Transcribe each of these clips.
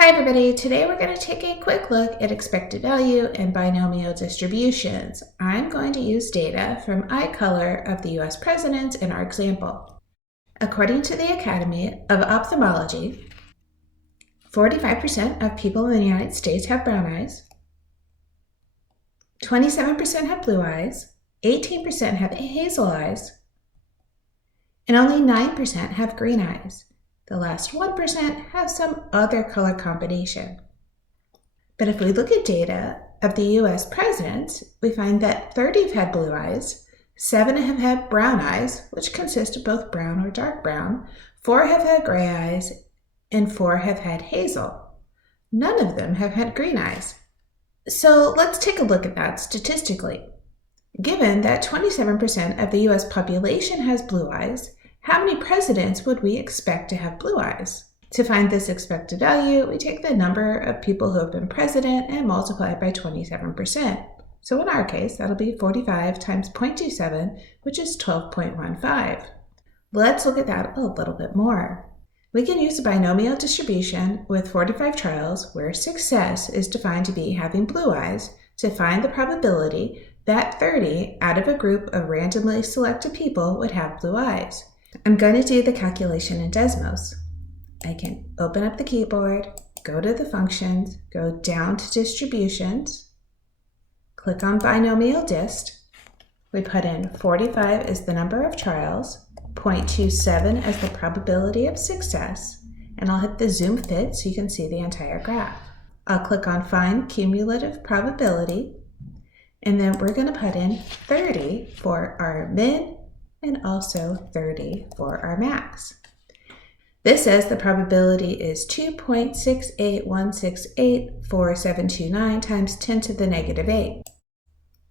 Hi everybody, today we're going to take a quick look at expected value and binomial distributions. I'm going to use data from eye color of the US presidents in our example. According to the Academy of Ophthalmology, 45% of people in the United States have brown eyes, 27% have blue eyes, 18% have hazel eyes, and only 9% have green eyes. The last 1% have some other color combination. But if we look at data of the US presidents, we find that 30 have had blue eyes, 7 have had brown eyes, which consist of both brown or dark brown, 4 have had gray eyes, and 4 have had hazel. None of them have had green eyes. So let's take a look at that statistically. Given that 27% of the US population has blue eyes, how many presidents would we expect to have blue eyes? To find this expected value, we take the number of people who have been president and multiply it by 27%. So in our case, that'll be 45 times 0.27, which is 12.15. Let's look at that a little bit more. We can use a binomial distribution with 45 trials where success is defined to be having blue eyes to find the probability that 30 out of a group of randomly selected people would have blue eyes. I'm going to do the calculation in Desmos. I can open up the keyboard, go to the functions, go down to distributions, click on binomial dist. We put in 45 as the number of trials, 0.27 as the probability of success, and I'll hit the zoom fit so you can see the entire graph. I'll click on find cumulative probability, and then we're going to put in 30 for our min and also 30 for our max. This says the probability is 2.681684729 times 10 to the negative 8.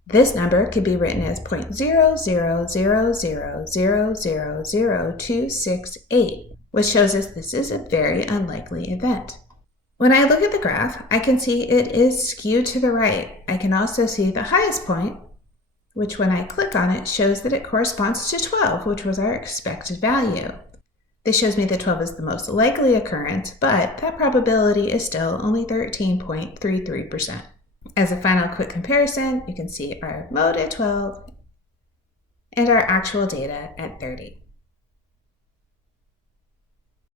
This number could be written as 0.0000000268, which shows us this is a very unlikely event. When I look at the graph, I can see it is skewed to the right. I can also see the highest point, which when I click on it shows that it corresponds to 12, which was our expected value. This shows me that 12 is the most likely occurrence, but that probability is still only 13.33%. As a final quick comparison, you can see our mode at 12 and our actual data at 30.